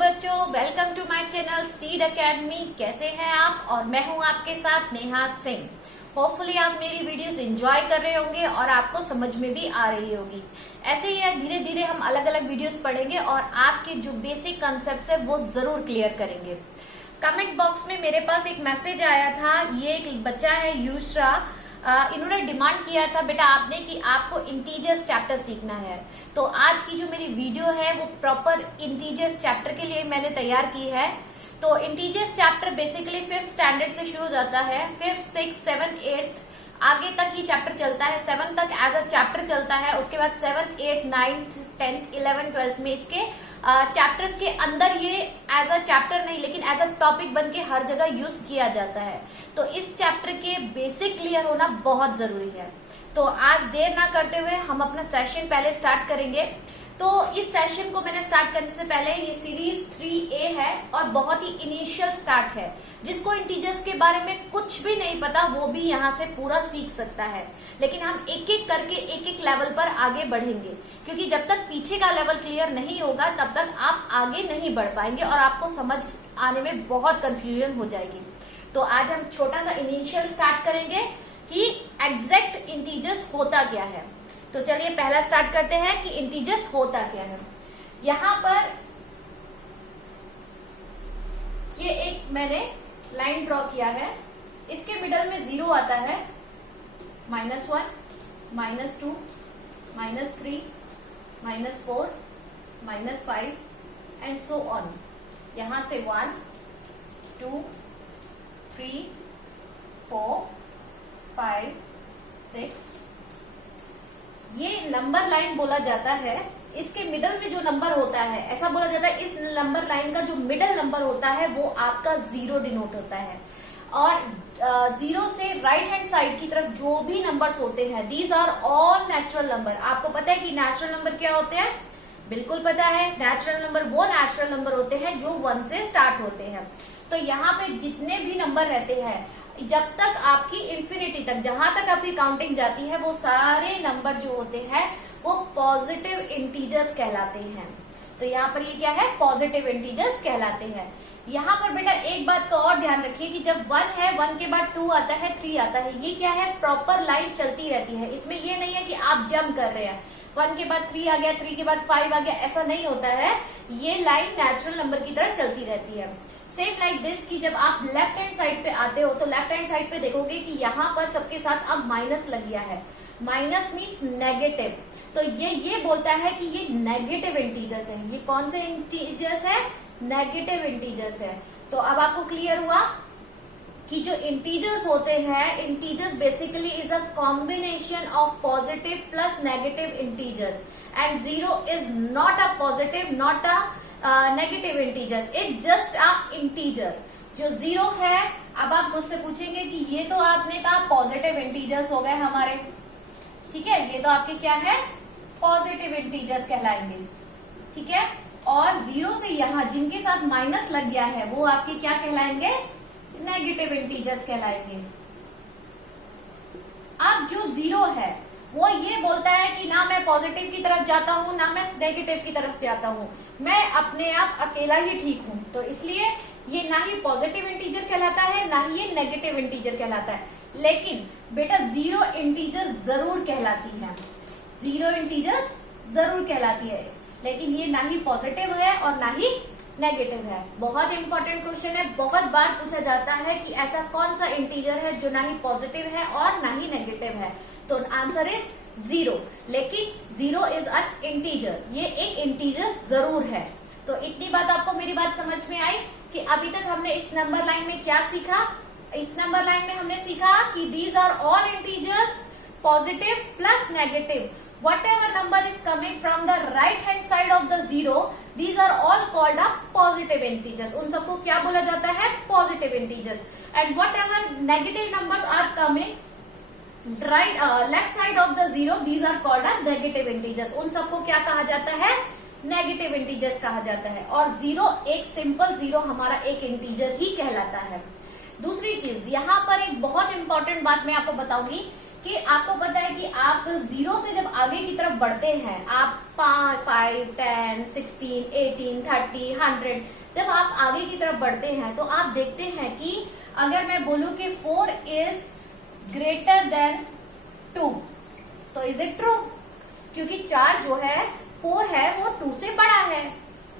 बच्चों, welcome to my channel seed academy. कैसे हैं आप? और मैं हूं आपके साथ नेहा सिंह। होपफुली आप मेरी वीडियोस एंजॉय कर रहे होंगे और आपको समझ में भी आ रही होगी। ऐसे ही धीरे धीरे हम अलग अलग वीडियोस पढ़ेंगे और आपके जो बेसिक कॉन्सेप्ट्स है वो जरूर क्लियर करेंगे। कमेंट बॉक्स में मेरे पास एक मैसेज आया था। ये एक बच्चा है यूसरा, इन्होंने डिमांड किया था बेटा आपने कि आपको इंटीजर्स चैप्टर सीखना है। तो आज की जो मेरी वीडियो है वो प्रॉपर इंटीजर्स चैप्टर के लिए मैंने तैयार की है। तो integers chapter basically 5th standard से शुरू हो जाता है। 5th, 6th, 7th, 8th आगे तक ये चैप्टर चलता है। 7th तक एज अ चैप्टर चलता है। उसके बाद 7th, 8th, 9th, 10th, 11th, 12th में इसके चैप्टर्स के अंदर ये एज अ चैप्टर नहीं लेकिन एज अ टॉपिक बन के हर जगह यूज किया जाता है। तो इस चैप्टर के बेसिक क्लियर होना बहुत जरूरी है। तो आज देर ना करते हुए हम अपना सेशन पहले स्टार्ट करेंगे। तो इस सेशन को मैंने स्टार्ट करने से पहले ये सीरीज 3A है और बहुत ही इनिशियल स्टार्ट है। जिसको इंटीजर्स के बारे में कुछ भी नहीं पता वो भी यहाँ से पूरा सीख सकता है। लेकिन हम एक एक करके एक एक लेवल पर आगे बढ़ेंगे, क्योंकि जब तक पीछे का लेवल क्लियर नहीं होगा तब तक आप आगे नहीं बढ़ पाएंगे और आपको समझ आने में बहुत कंफ्यूजन हो जाएगी। तो आज हम छोटा सा इनिशियल स्टार्ट करेंगे कि एग्जैक्ट इंटीजर्स होता क्या है। तो चलिए पहला स्टार्ट करते हैं कि इंटीजर्स होता क्या है। यहाँ पर ये एक मैंने लाइन ड्रॉ किया है। इसके मिडल में 0 आता है, -1, -2, -3, -4, -5 एंड सो ऑन। यहाँ से 1, 2, 3, 4, 5, 6 ये नंबर लाइन बोला जाता है। इसके मिडल में जो नंबर होता है ऐसा बोला जाता है, इस नंबर लाइन का जो मिडल नंबर होता है वो आपका 0 डिनोट होता है। और 0 से राइट हैंड साइड की तरफ जो भी नंबर्स होते हैं these are all natural number. आपको पता है कि नेचुरल नंबर क्या होते हैं? बिल्कुल पता है। नेचुरल नंबर वो नेचुरल नंबर होते हैं जो 1 से स्टार्ट होते हैं। तो यहाँ पे जितने भी नंबर रहते हैं जब तक आपकी इंफिनिटी तक, जहां तक आपकी काउंटिंग जाती है, वो सारे नंबर जो होते हैं वो पॉजिटिव इंटीजर्स कहलाते हैं। तो यहाँ पर ये क्या है? पॉजिटिव इंटीजर्स कहलाते हैं। यहाँ पर बेटा एक बात का और ध्यान रखिए कि जब 1 है, 1 के बाद 2 आता है, 3 आता है, ये क्या है? प्रॉपर लाइन चलती रहती है। इसमें ये नहीं है कि आप जंप कर रहे हैं, 1 के बाद 3 आ गया, 3 के बाद 5 आ गया, ऐसा नहीं होता है। ये लाइन नेचुरल नंबर की तरह चलती रहती है। सेम लाइक दिस कि जब आप लेफ्ट हैंड साइड पे आते हो तो लेफ्ट हैंड साइड पे देखोगे कि यहाँ पर सबके साथ अब माइनस लग गया है। Minus means negative. तो ये बोलता है कि ये नेगेटिव इंटीजर्स है। ये कौन से इंटीजर्स है? नेगेटिव इंटीजर्स है। तो अब आपको क्लियर हुआ कि जो इंटीजर्स होते हैं, integers basically is a combination of positive plus negative integers and 0 is not a positive, not a negative integers, it just a integer. जो 0 है, अब आप मुझसे पूछेंगे कि ये तो आपने कहा पॉजिटिव इंटीजर्स हो गए हमारे, ठीक है, ये तो आपके क्या है? पॉजिटिव इंटीजर्स कहलाएंगे, ठीक है। और 0 से यहाँ जिनके साथ माइनस लग गया है वो आपके क्या कहलाएंगे? नेगेटिव इंटीजर्स कहलाएंगे। अब जो 0 है वो ये बोलता है कि ना मैं पॉजिटिव की तरफ जाता हूँ ना मैं नेगेटिव की तरफ से आता हूँ, मैं अपने आप अकेला ही ठीक हूँ। तो इसलिए ये ना ही पॉजिटिव इंटीजर कहलाता है ना ही ये नेगेटिव इंटीजर कहलाता है। लेकिन बेटा 0 इंटीजर जरूर कहलाती है, 0 इंटीजर्स जरूर कहलाती है, लेकिन ये ना ही पॉजिटिव है और ना ही नेगेटिव है। बहुत इंपॉर्टेंट क्वेश्चन है, बहुत बार पूछा जाता है कि ऐसा कौन सा इंटीजर है जो ना ही पॉजिटिव है और ना ही नेगेटिव है। तो आंसर इज 0। लेकिन 0 इज अन इंटीजर, ये एक इंटीजर जरूर है। तो इतनी बात आपको मेरी बात समझ में आई कि अभी तक हमने इस नंबर लाइन में क्या सीखा? इस नंबर लाइन में हमने सीखा कि these are all integers positive plus negative. Whatever number is coming from the right hand side of the 0, these are all called a positive integers. उन सबको क्या बोला जाता है? Positive integers. And whatever negative numbers are coming left side of the 0, these are called a negative integers. उन सबको क्या कहा जाता है? Negative integers कहा जाता है। और 0 एक सिंपल 0 हमारा एक इंटीजर ही कहलाता है। दूसरी चीज यहाँ पर एक बहुत इंपॉर्टेंट बात मैं आपको बताऊंगी कि आपको पता है कि आप 0 से जब आगे की तरफ बढ़ते हैं, आप 5, 10, 16, 18, 30, 100 जब आप आगे की तरफ बढ़ते हैं तो आप देखते हैं कि अगर मैं बोलूं कि 4 इज ग्रेटर देन 2, तो इज इट ट्रू? क्योंकि 4 जो है 4 है वो 2 से बड़ा है।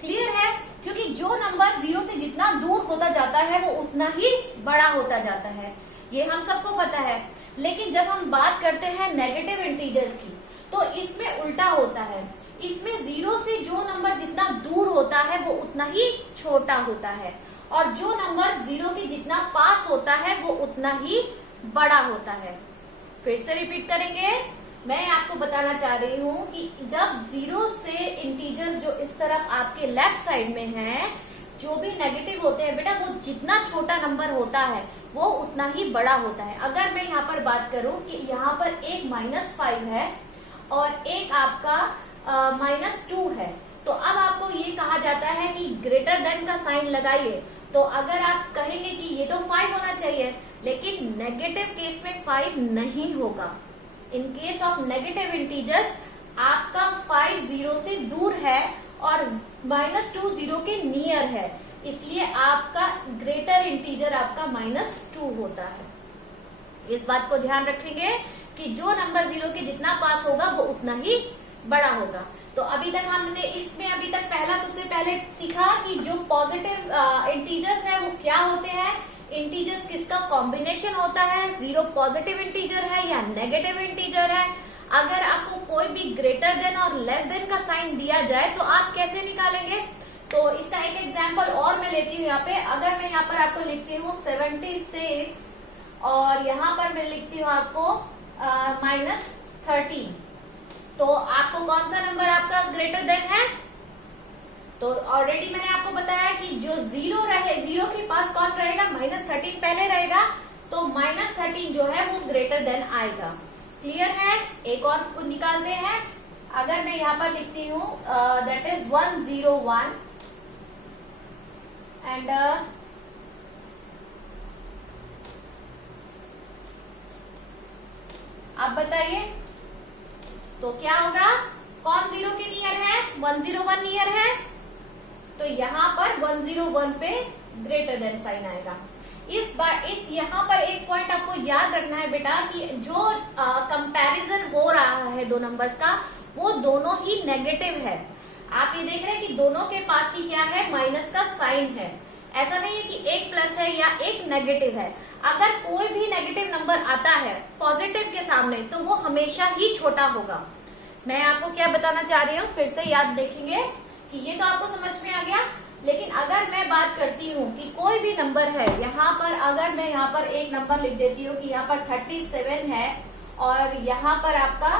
क्लियर है? क्योंकि जो नंबर 0 से जितना दूर होता जाता है वो उतना ही बड़ा होता जाता है, ये हम सबको पता है। लेकिन जब हम बात करते हैं नेगेटिव इंटीजर्स की तो इसमें उल्टा होता है। इसमें 0 से जो नंबर जितना दूर होता है वो उतना ही छोटा होता है, और जो नंबर 0 के जितना पास होता है वो उतना ही बड़ा होता है। फिर से रिपीट करेंगे। मैं आपको बताना चाह रही हूँ कि जब 0 से इंटीजर्स जो इस तरफ आपके लेफ्ट साइड में है, जो भी नेगेटिव होते हैं बेटा, वो जितना छोटा नंबर होता है वो उतना ही बड़ा होता है। अगर मैं यहाँ पर बात करूं कि यहाँ पर एक -5 है और एक आपका -2 है, तो अब आपको ये कहा जाता है कि ग्रेटर देन का साइन लगाइए। तो अगर आप कहेंगे कि ये तो 5 होना चाहिए, लेकिन नेगेटिव केस में 5 नहीं होगा। In case of negative integers आपका 5 0 से दूर है और -2 0 के नियर है, इसलिए आपका ग्रेटर इंटीजर आपका -2 होता है। इस बात को ध्यान रखेंगे कि जो नंबर 0 के जितना पास होगा वो उतना ही बड़ा होगा। तो अभी तक हमने इसमें अभी तक सबसे पहले सीखा कि जो पॉजिटिव इंटीजर्स है वो क्या होते हैं। इंटीजर्स किसका कॉम्बिनेशन होता है, 0 पॉजिटिव इंटीजर है या नेगेटिव इंटीजर है। अगर आपको कोई भी ग्रेटर देन और लेस देन का साइन दिया जाए तो आप कैसे निकालेंगे, तो इसका एक एग्जांपल और मैं लेती हूँ यहाँ पे। अगर मैं यहाँ पर आपको लिखती हूँ 76 और यहाँ पर मैं लिखती हूँ आपको -13, तो आपको कौन सा नंबर आपका ग्रेटर देन है? तो ऑलरेडी मैंने आपको बताया कि जो 0 के पास कौन रहेगा, -13 पहले रहेगा, तो -13 जो है वो ग्रेटर देन आएगा। क्लियर है? एक और निकालते हैं। अगर मैं यहाँ पर लिखती हूँ दैट इज 101 एंड आप बताइए तो क्या होगा? कौन 0 के नियर है? 101 नियर है, तो यहाँ पर 101 पे ग्रेटर देन साइन आएगा। इस यहाँ पर एक पॉइंट आपको याद रखना है बेटा कि जो कंपैरिजन हो रहा है दो नंबर्स का, वो दोनों ही नेगेटिव है। आप ये देख रहे हैं कि दोनों के पास ही क्या है, माइनस का साइन है। ऐसा नहीं है कि एक प्लस है या एक नेगेटिव है। अगर कोई भी नेगेटिव नंबर आता है पॉजिटिव के सामने तो वो हमेशा ही छोटा होगा। मैं आपको क्या बताना चाह रही हूँ, फिर से याद देखेंगे कि ये तो आपको समझ में आ गया। लेकिन अगर मैं बात करती हूँ कि कोई भी नंबर है, यहाँ पर अगर मैं यहाँ पर एक नंबर लिख देती हूँ कि यहाँ पर 37 है और यहाँ पर आपका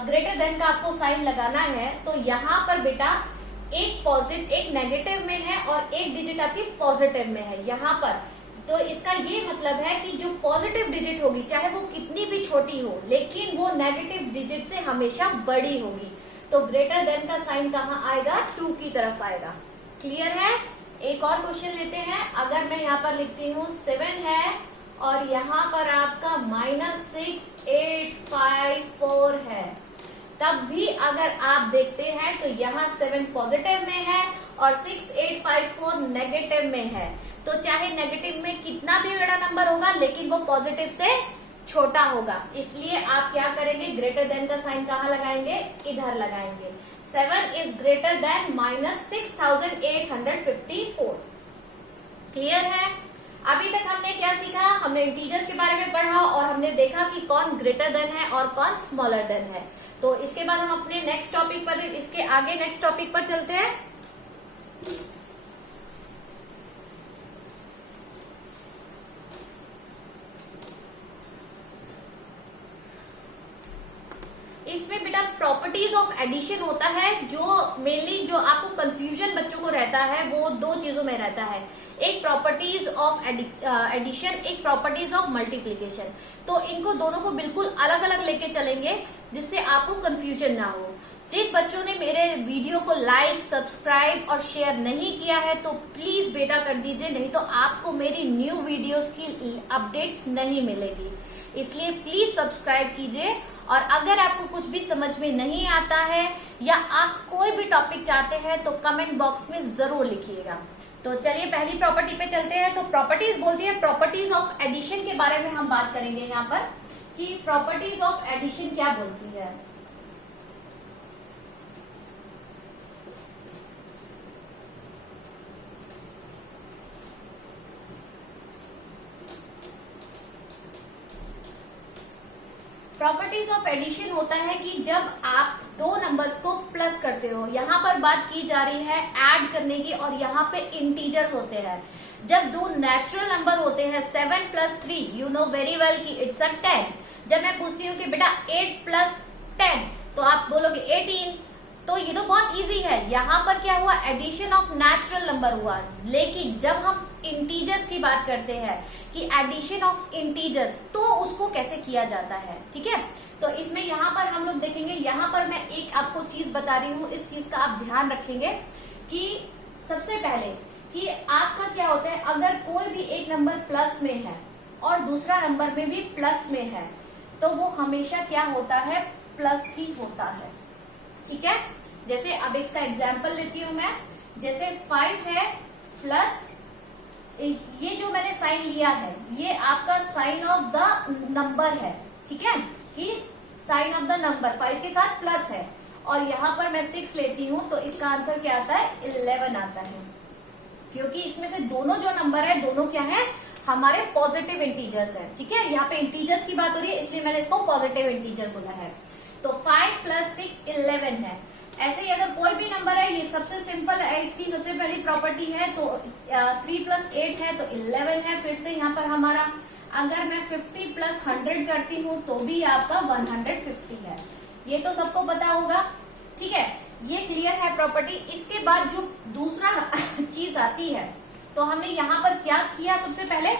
ग्रेटर देन का आपको साइन लगाना है, तो यहाँ पर बेटा एक नेगेटिव में है और एक डिजिट आपकी पॉजिटिव में है यहाँ पर। तो इसका ये मतलब है कि जो पॉजिटिव डिजिट होगी चाहे वो कितनी भी छोटी हो, लेकिन वो नेगेटिव डिजिट से हमेशा बड़ी होगी। तो ग्रेटर देन का साइन कहाँ आएगा? 2 की तरफ आएगा। क्लियर है? एक और क्वेश्चन लेते हैं। अगर मैं यहाँ पर लिखती हूँ 7 है और यहाँ पर आपका -6854 है, तब भी अगर आप देखते हैं तो यहाँ 7 पॉजिटिव में है और 6854 नेगेटिव में है। तो चाहे नेगेटिव में कितना भी बड़ा नंबर होगा लेकिन वो पॉजिटिव से छोटा होगा, इसलिए आप क्या करेंगे, ग्रेटर देन का साइन कहाँ लगाएंगे? इधर लगाएंगे। 7 इज ग्रेटर देन -6854। क्लियर है? अभी तक हमने क्या सीखा? हमने इंटीजर्स के बारे में पढ़ा और हमने देखा कि कौन ग्रेटर देन है और कौन स्मॉलर देन है। तो इसके बाद हम अपने नेक्स्ट टॉपिक पर, इसके आगे नेक्स्ट टॉपिक पर चलते हैं। इसमें बेटा प्रॉपर्टीज ऑफ एडिशन होता है। जो मेनली जो आपको कंफ्यूजन बच्चों को रहता है वो दो चीजों में रहता है, एक प्रॉपर्टीज ऑफ एडिशन, एक प्रॉपर्टीज ऑफ मल्टीप्लिकेशन। तो इनको दोनों को बिल्कुल अलग अलग लेके चलेंगे जिससे आपको कंफ्यूजन ना हो। जिन बच्चों ने मेरे वीडियो को लाइक, सब्सक्राइब और शेयर नहीं किया है तो प्लीज बेटा कर दीजिए, नहीं तो आपको मेरी न्यू वीडियोस की अपडेट्स नहीं मिलेगी। इसलिए प्लीज सब्सक्राइब कीजिए। और अगर आपको कुछ भी समझ में नहीं आता है या आप कोई भी टॉपिक चाहते हैं तो कमेंट बॉक्स में जरूर लिखिएगा। तो चलिए पहली प्रॉपर्टी पे चलते हैं। तो प्रॉपर्टीज बोलती है, प्रॉपर्टीज ऑफ एडिशन के बारे में हम बात करेंगे यहाँ पर कि प्रॉपर्टीज ऑफ एडिशन क्या बोलती है। प्रॉपर्टीज ऑफ एडिशन होता है कि जब आप दो नंबर्स को प्लस करते हो, यहाँ पर बात की जा रही है ऐड करने की, और यहाँ पे इंटीजर्स होते हैं। जब दो नेचुरल नंबर होते हैं 7 + 3, यू नो वेरी वेल कि इट्स अ 10। जब मैं पूछती हूँ कि बेटा 8 + 10, तो आप बोलोगे 18। तो ये तो बहुत इजी है। यहाँ पर क्या हुआ, एडिशन ऑफ नेचुरल नंबर हुआ। लेकिन जब हम इंटीजर्स की बात करते हैं कि एडिशन ऑफ इंटीजर्स, तो उसको कैसे किया जाता है, ठीक है। तो इसमें यहाँ पर हम लोग देखेंगे, यहाँ पर मैं एक आपको चीज बता रही हूँ, इस चीज का आप ध्यान रखेंगे कि सबसे पहले कि आपका क्या होता है, अगर कोई भी एक नंबर प्लस में है और दूसरा नंबर में भी प्लस में है, तो वो हमेशा क्या होता है, प्लस ही होता है, ठीक है। जैसे अब इसका एग्जाम्पल लेती हूँ मैं, जैसे 5 है प्लस ये जो मैंने साइन लिया है, ये आपका साइन ऑफ द नंबर है, ठीक है, कि साइन ऑफ द नंबर 5 के साथ प्लस है, और यहाँ पर मैं 6 लेती हूँ, तो इसका आंसर क्या आता है, 11 आता है। क्योंकि इसमें से दोनों जो नंबर है, दोनों क्या है, हमारे पॉजिटिव इंटीजर्स है, ठीक है। यहाँ पे इंटीजर्स की बात हो रही है, इसलिए मैंने इसको पॉजिटिव इंटीजर बोला है। तो 5 + 6 11 है। ऐसे ही अगर कोई भी नंबर है, ये सबसे सिंपल है, इसकी सबसे पहली प्रॉपर्टी है, तो 3 + 8 है तो 11 है। फिर से यहाँ पर हमारा, अगर मैं 50 + 100 करती हूँ तो भी आपका 150 है। ये तो सबको पता होगा, ठीक है, ये क्लियर है प्रॉपर्टी। इसके बाद जो दूसरा चीज आती है, तो हमने यहाँ पर क्या किया, सबसे पहले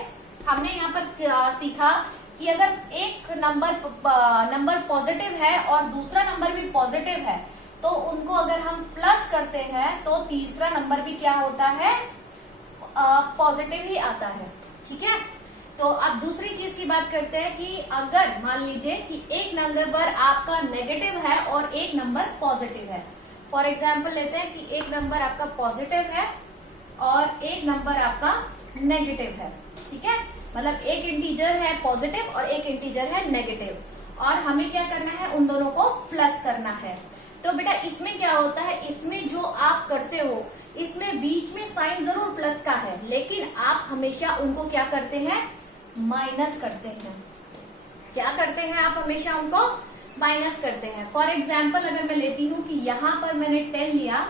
हमने यहाँ पर सीखा कि अगर एक नंबर पॉजिटिव है और दूसरा नंबर भी पॉजिटिव है, तो उनको अगर हम प्लस करते हैं तो तीसरा नंबर भी क्या होता है, पॉजिटिव ही आता है, ठीक है। तो अब दूसरी चीज की बात करते हैं कि अगर मान लीजिए कि एक नंबर आपका नेगेटिव है और एक नंबर पॉजिटिव है। फॉर एग्जाम्पल लेते हैं कि एक नंबर आपका पॉजिटिव है और एक नंबर आपका नेगेटिव है, ठीक है, मतलब एक इंटीजर है पॉजिटिव और एक इंटीजर है नेगेटिव, और हमें क्या करना है, उन दोनों को प्लस करना है। तो बेटा इसमें क्या होता है, इसमें जो आप करते हो, इसमें बीच में साइन जरूर प्लस का है, लेकिन आप हमेशा उनको क्या करते हैं, माइनस करते हैं। क्या करते हैं आप, हमेशा उनको माइनस करते हैं। फॉर एग्जाम्पल अगर मैं लेती हूँ कि यहाँ पर मैंने 10 लिया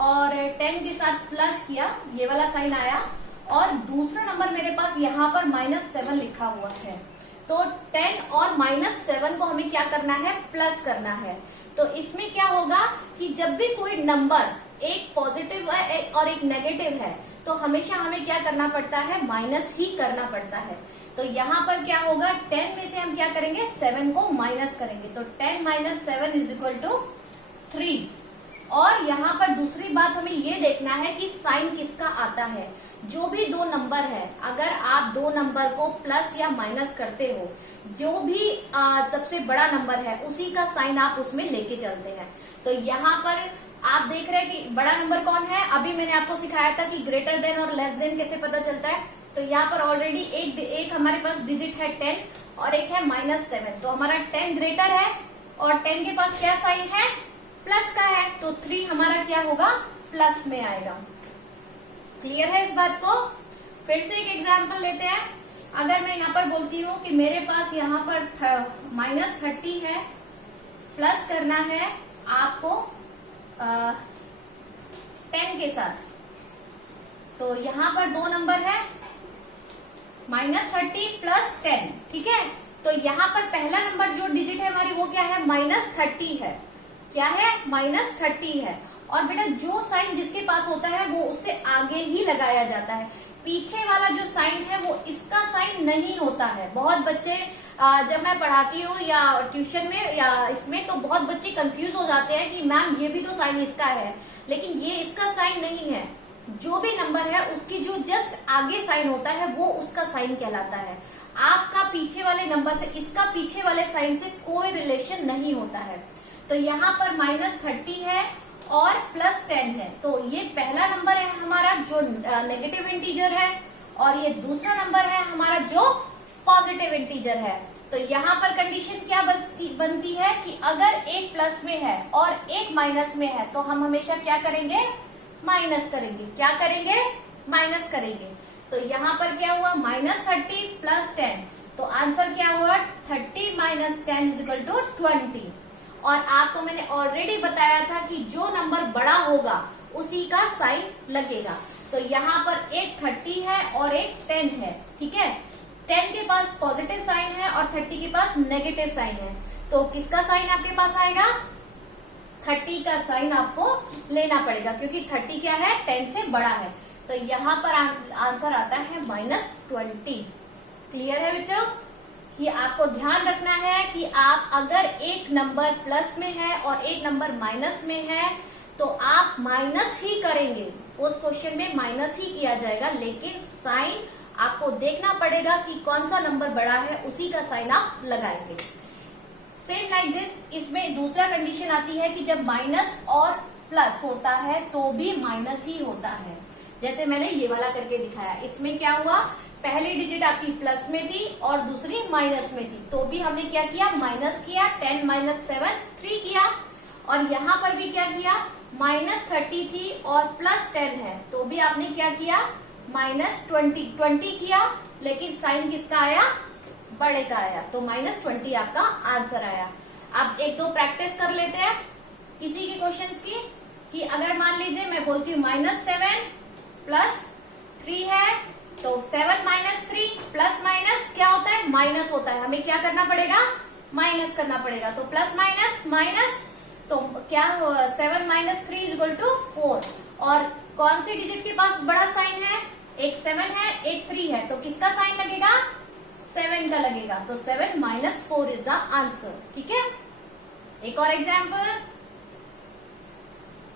और 10 के साथ प्लस किया, ये वाला साइन आया, और दूसरा नंबर मेरे पास यहाँ पर -7 लिखा हुआ है, तो 10 और -7 को हमें क्या करना है, प्लस करना है। तो इसमें क्या होगा कि जब भी कोई नंबर एक पॉजिटिव है और एक नेगेटिव है, तो हमेशा हमें क्या करना पड़ता है, माइनस ही करना पड़ता है। तो यहाँ पर क्या होगा, 10 में से हम क्या करेंगे, 7 को माइनस करेंगे, तो 10 - 7 = 3। और यहाँ पर दूसरी बात हमें ये देखना है कि साइन किसका आता है। जो भी दो नंबर है, अगर आप दो नंबर को प्लस या माइनस करते हो, जो भी सबसे बड़ा नंबर है उसी का साइन आप उसमें लेके चलते हैं। तो यहाँ पर आप देख रहे हैं कि बड़ा नंबर कौन है, अभी मैंने आपको सिखाया था कि ग्रेटर देन और लेस देन कैसे पता चलता है। तो यहाँ पर ऑलरेडी एक हमारे पास डिजिट है 10 और एक है -7, तो हमारा 10 ग्रेटर है और 10 के पास क्या साइन है, प्लस का है, तो 3 हमारा क्या होगा, प्लस में आएगा। क्लियर है इस बात को। फिर से एक एग्जांपल लेते हैं। अगर मैं यहाँ पर बोलती हूँ कि मेरे पास यहाँ पर -30 है, प्लस करना है आपको 10 के साथ, तो यहाँ पर दो नंबर है, -30 + 10, ठीक है। तो यहाँ पर पहला नंबर जो डिजिट है हमारी वो क्या है, -30 है, क्या है, -30 है। और बेटा जो साइन जिसके पास होता है वो उससे आगे ही लगाया जाता है, पीछे वाला जो साइन है वो इसका साइन नहीं होता है। बहुत बच्चे जब मैं पढ़ाती हूँ या ट्यूशन में या इसमें, तो बहुत बच्चे कंफ्यूज हो जाते हैं कि मैम ये भी तो साइन इसका है, लेकिन ये इसका साइन नहीं है। जो भी नंबर है उसकी जो जस्ट आगे साइन होता है वो उसका साइन कहलाता है। आपका पीछे वाले नंबर से इसका पीछे वाले साइन से कोई रिलेशन नहीं होता है। तो यहाँ पर -30 है और +10 है, तो ये पहला नंबर है हमारा जो नेगेटिव इंटीजर है, और ये दूसरा नंबर है हमारा जो पॉजिटिव इंटीजर है। तो यहाँ पर कंडीशन क्या बनती है कि अगर एक प्लस में है और एक माइनस में है तो हम हमेशा क्या करेंगे, माइनस करेंगे। क्या करेंगे, माइनस करेंगे। तो यहाँ पर क्या हुआ, -30 + 10, तो आंसर क्या हुआ, 30 - 10 = 20। और आपको मैंने ऑलरेडी बताया था कि जो नंबर बड़ा होगा उसी का साइन लगेगा। तो यहाँ पर एक 30 है और एक 10 है, ठीक है। 10 के पास पॉजिटिव साइन है और 30 के पास नेगेटिव साइन है, तो किसका साइन आपके पास आएगा, 30 का साइन आपको लेना पड़ेगा, क्योंकि 30 क्या है, 10 से बड़ा है। तो यहाँ पर आंसर आता है -20। क्लियर है बच्चों? कि आपको ध्यान रखना है कि आप अगर एक नंबर प्लस में है और एक नंबर माइनस में है तो आप माइनस ही करेंगे, उस क्वेश्चन में माइनस ही किया जाएगा, लेकिन साइन आपको देखना पड़ेगा कि कौन सा नंबर बड़ा है, उसी का साइन आप लगाएंगे। सेम लाइक दिस, इसमें दूसरा कंडीशन आती है कि जब माइनस और प्लस होता है तो भी माइनस ही होता है। जैसे मैंने ये वाला करके दिखाया, इसमें क्या हुआ, पहली डिजिट आपकी प्लस में थी और दूसरी माइनस में थी, तो भी हमने क्या किया, माइनस किया। 10 - 7 3 किया। और यहाँ पर भी क्या किया, -30 थी और +10 है, तो भी आपने क्या किया, -20 किया, लेकिन साइन किसका आया, बड़े का आया, तो -20 आपका आंसर आया। अब एक दो प्रैक्टिस कर लेते हैं किसी के क्वेश्चंस की, कि अगर मान लीजिए मैं बोलती हूँ -7 + 3 है, तो 7 - 3 प्लस माइनस क्या होता है, माइनस होता है, हमें क्या करना पड़ेगा, माइनस करना पड़ेगा। तो प्लस माइनस माइनस, तो क्या 7 - 3 = 4। और कौन सी डिजिट के पास बड़ा साइन है, एक 7 है एक 3 है, तो किसका साइन लगेगा, 7 का लगेगा। तो 7 - 4 इज द आंसर, ठीक है। एक और एग्जाम्पल,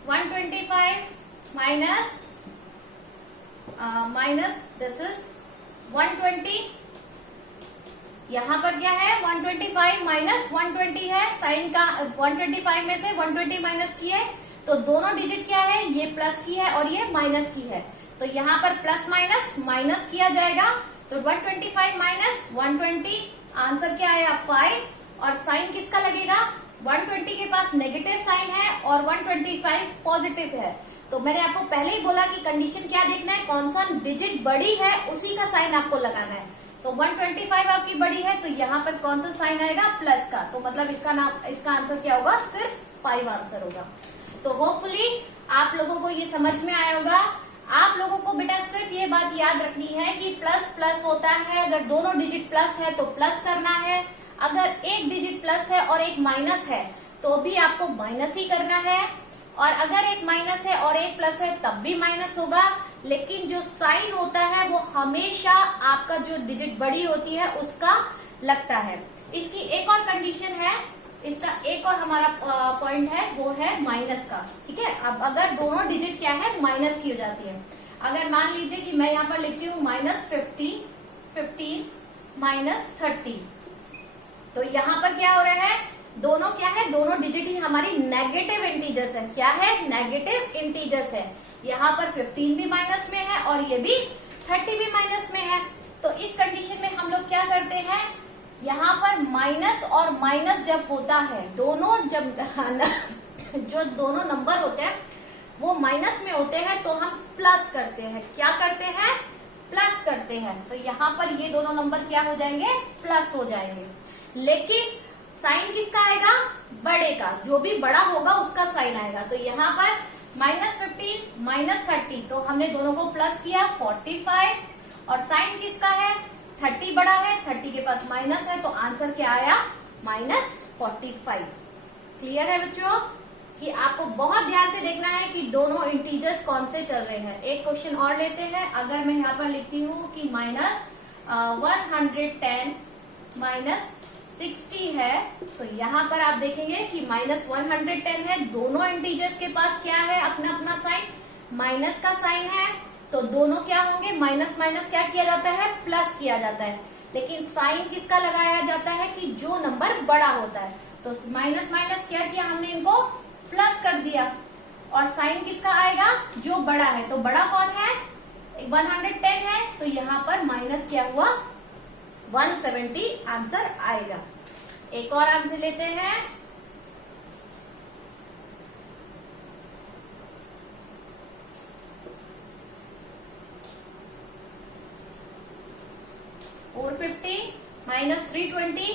125 माइनस दिस इज 120। यहाँ पर क्या है, 125 - 120 है, साइन का 125 में से 120 माइनस की है, तो दोनों डिजिट क्या है, ये प्लस की है और ये माइनस की है, तो यहाँ पर प्लस माइनस माइनस किया जाएगा। तो 125 - 120, आंसर क्या आया, 5। और साइन किसका लगेगा, 120 के पास नेगेटिव साइन है और 125 पॉजिटिव है। तो मैंने आपको पहले ही बोला कि कंडीशन क्या देखना है, कौन सा डिजिट बड़ी है उसी का साइन आपको लगाना है। तो 125 आपकी बड़ी है, तो यहाँ पर कौन सा साइन आएगा, प्लस का, तो मतलब इसका आंसर क्या होगा, सिर्फ 5 आंसर होगा। तो होपफुली आप लोगों को ये समझ में आया होगा। आप लोगों को बेटा सिर्फ ये बात याद रखनी है कि प्लस प्लस होता है, अगर दोनों डिजिट प्लस है तो प्लस करना है, अगर एक डिजिट प्लस है और एक माइनस है तो भी आपको माइनस ही करना है, और अगर एक माइनस है और एक प्लस है तब भी माइनस होगा। लेकिन जो साइन होता है वो हमेशा आपका जो डिजिट बड़ी होती है उसका लगता है। इसकी एक और कंडीशन है, इसका एक और हमारा पॉइंट है, वो है माइनस का, ठीक है। अब अगर दोनों डिजिट क्या है, माइनस की हो जाती है, अगर मान लीजिए कि मैं यहाँ पर लिखती हूँ -15 -30, तो यहाँ पर क्या हो रहा है, दोनों क्या है, दोनों डिजिट ही हमारी नेगेटिव इंटीजर्स है। क्या है, नेगेटिव इंटीजर्स है। यहाँ पर 15 भी माइनस में है और ये भी 30 भी माइनस में है। तो इस कंडीशन में हम लोग क्या करते हैं, यहाँ पर माइनस और माइनस जब होता है, दोनों जब जो दोनों नंबर होते हैं वो माइनस में होते हैं तो हम प्लस करते हैं। क्या करते हैं, प्लस करते हैं। तो यहाँ पर ये दोनों नंबर क्या हो जाएंगे, प्लस हो जाएंगे। लेकिन साइन किसका आएगा, बड़े का, जो भी बड़ा होगा उसका साइन आएगा। तो यहाँ पर -15 -30, तो हमने दोनों को प्लस किया 45, और साइन किसका है, 30 बड़ा है, 30 के पास माइनस है, तो आंसर क्या आया, -45। क्लियर है बच्चों, कि आपको बहुत ध्यान से देखना है कि दोनों इंटीजर्स कौन से चल रहे हैं। एक क्वेश्चन और लेते हैं। अगर मैं यहाँ पर लिखती हूँ कि -110 -60 है, तो यहाँ पर आप देखेंगे कि -110 है, दोनों इंटीजर्स के पास क्या है, अपना अपना साइन, माइनस का साइन है, तो दोनों क्या होंगे, माइनस माइनस क्या किया जाता है, प्लस किया जाता है। लेकिन साइन किसका लगाया जाता है कि जो नंबर बड़ा होता है। तो माइनस माइनस क्या किया हमने, इनको प्लस कर दिया, और साइन किसका आएगा, जो बड़ा है। तो बड़ा कौन है, 110 है, तो यहाँ पर माइनस क्या हुआ, 170 आंसर आएगा। एक और आंसर लेते हैं। माइनस 320,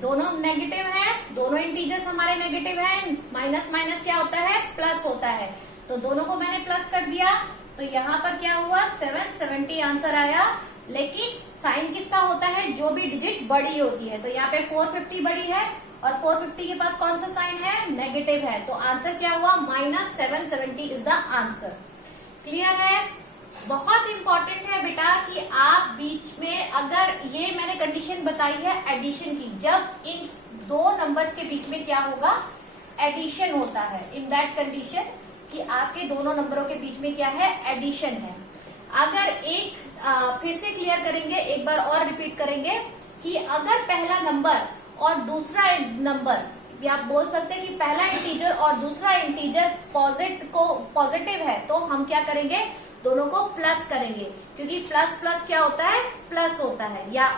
दोनों नेगेटिव है, दोनों इंटीजर्स हमारे नेगेटिव हैं। माइनस माइनस क्या होता है, प्लस होता है, तो दोनों को मैंने प्लस कर दिया। तो यहाँ पर क्या हुआ, 770 आंसर आया। लेकिन साइन किसका होता है, जो भी डिजिट बड़ी होती है। तो यहाँ पे 450 बड़ी है, और 450 के पास कौन सा साइन है, नेगेटिव है। तो आंसर क्या हुआ, -770 इज द आंसर। क्लियर है। बहुत इंपॉर्टेंट है बेटा कि आप बीच में, अगर ये मैंने कंडीशन बताई है एडिशन की, जब इन दो नंबर्स के बीच में क्या होगा, एडिशन होता है। इन दैट कंडीशन कि आपके दोनों नंबरों के बीच में क्या है, एडिशन है। अगर एक फिर से क्लियर करेंगे, एक बार और रिपीट करेंगे कि अगर पहला नंबर और दूसरा नंबर, या आप बोल सकते हैं कि पहला इंटीजर और दूसरा इंटीजर पॉजिटिव है, तो हम क्या करेंगे, दोनों को प्लस करेंगे, क्योंकि प्लस प्लस क्या होता है, प्लस होता है। या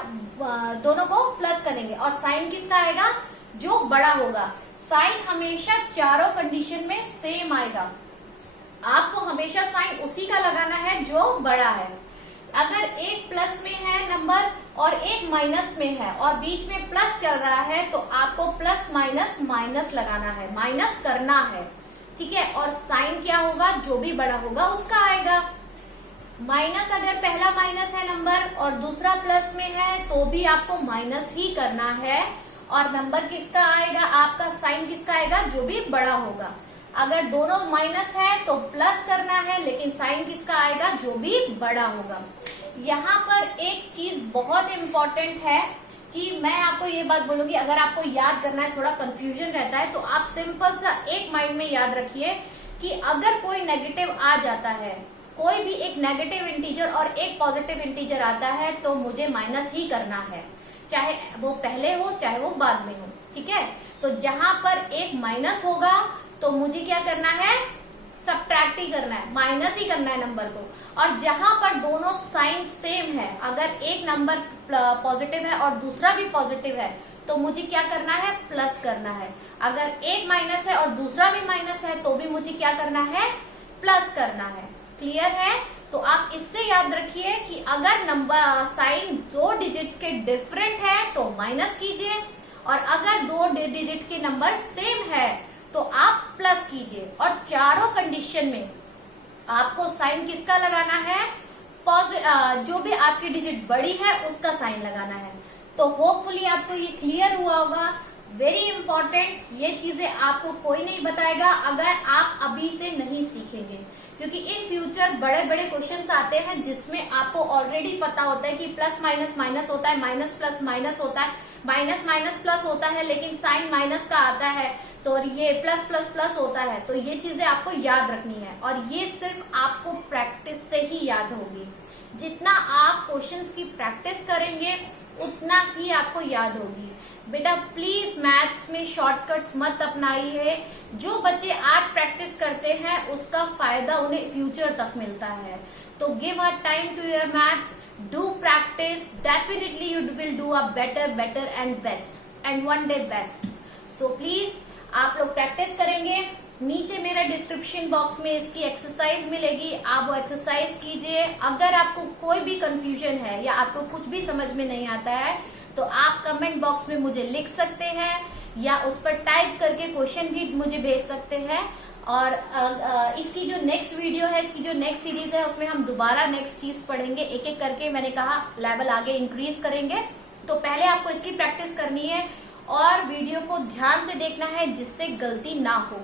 दोनों को प्लस करेंगे, और साइन किसका आएगा, जो बड़ा होगा। साइन हमेशा चारों कंडीशन में सेम आएगा। आपको हमेशा साइन उसी का लगाना है जो बड़ा है। अगर एक प्लस में है नंबर और एक माइनस में है और बीच में प्लस चल रहा है, तो आपको प्लस माइनस माइनस लगाना है, माइनस करना है, ठीक है। और साइन क्या होगा, जो भी बड़ा होगा उसका आएगा। माइनस, अगर पहला माइनस है नंबर और दूसरा प्लस में है, तो भी आपको माइनस ही करना है। और नंबर किसका आएगा, आपका साइन किसका आएगा, जो भी बड़ा होगा। अगर दोनों माइनस है तो प्लस करना है, लेकिन साइन किसका आएगा, जो भी बड़ा होगा। यहाँ पर एक चीज बहुत इंपॉर्टेंट है कि मैं आपको ये बात बोलूंगी, अगर आपको याद करना है, थोड़ा कंफ्यूजन रहता है, तो आप सिंपल सा एक माइंड में याद रखिए कि अगर कोई नेगेटिव आ जाता है, कोई भी एक नेगेटिव इंटीजर और एक पॉजिटिव इंटीजर आता है, तो मुझे माइनस ही करना है, चाहे वो पहले हो चाहे वो बाद में हो, ठीक है। तो जहां पर एक माइनस होगा तो मुझे क्या करना है, सब्ट्रैक्ट ही करना है, माइनस ही करना है नंबर को। और जहां पर दोनों साइन सेम है, अगर एक नंबर पॉजिटिव है और दूसरा भी पॉजिटिव है, तो मुझे क्या करना है, प्लस करना है। अगर एक माइनस है और दूसरा भी माइनस है, तो भी मुझे क्या करना है, प्लस करना है। क्लियर है। तो आप इससे याद रखिए कि अगर नंबर साइन दो डिजिट्स के डिफरेंट है तो माइनस कीजिए, और अगर दो डिजिट के नंबर सेम है तो आप प्लस कीजिए। और चारों कंडीशन में आपको साइन किसका लगाना है, जो भी आपकी डिजिट बड़ी है उसका साइन लगाना है। तो होपफुली आपको ये क्लियर हुआ होगा। वेरी इंपॉर्टेंट, ये चीजें आपको कोई नहीं बताएगा अगर आप अभी से नहीं सीखेंगे, क्योंकि इन फ्यूचर बड़े बड़े क्वेश्चंस आते हैं जिसमें आपको ऑलरेडी पता होता है कि प्लस माइनस माइनस होता है, माइनस प्लस माइनस होता है, माइनस माइनस प्लस होता है, लेकिन साइन माइनस का आता है, तो ये प्लस प्लस प्लस होता है। तो ये चीजें आपको याद रखनी है, और ये सिर्फ आपको प्रैक्टिस से ही याद होगी। जितना आप क्वेश्चंस की प्रैक्टिस करेंगे उतना ही आपको याद होगी। बेटा प्लीज मैथ्स में शॉर्टकट्स मत अपनाइए। जो बच्चे आज प्रैक्टिस करते हैं उसका फायदा उन्हें फ्यूचर तक मिलता है। तो give a time to your maths, do practice, definitely you will do a better and best and one day best. So please आप लोग प्रैक्टिस करेंगे। नीचे मेरा डिस्क्रिप्शन बॉक्स में इसकी एक्सरसाइज मिलेगी, आप वो एक्सरसाइज कीजिए। अगर आपको कोई भी कंफ्यूजन है या आपको कुछ भी समझ में नहीं आता है, तो आप कमेंट बॉक्स में मुझे लिख सकते हैं, या उस पर टाइप करके क्वेश्चन भी मुझे भेज सकते हैं। और इसकी जो नेक्स्ट वीडियो है, इसकी जो नेक्स्ट सीरीज है, उसमें हम दोबारा नेक्स्ट चीज पढ़ेंगे। एक एक करके मैंने कहा लेवल आगे इंक्रीज करेंगे। तो पहले आपको इसकी प्रैक्टिस करनी है और वीडियो को ध्यान से देखना है जिससे गलती ना हो।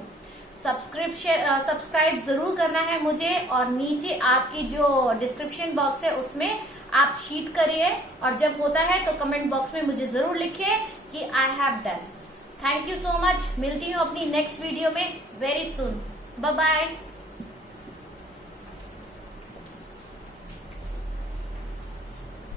सब्सक्राइब जरूर करना है मुझे, और नीचे आपकी जो डिस्क्रिप्शन बॉक्स है उसमें आप शीट करिए, और जब होता है तो कमेंट बॉक्स में मुझे जरूर लिखिए कि I have done. Thank you so much. मिलती हूँ अपनी नेक्स्ट वीडियो में वेरी सून। Bye bye.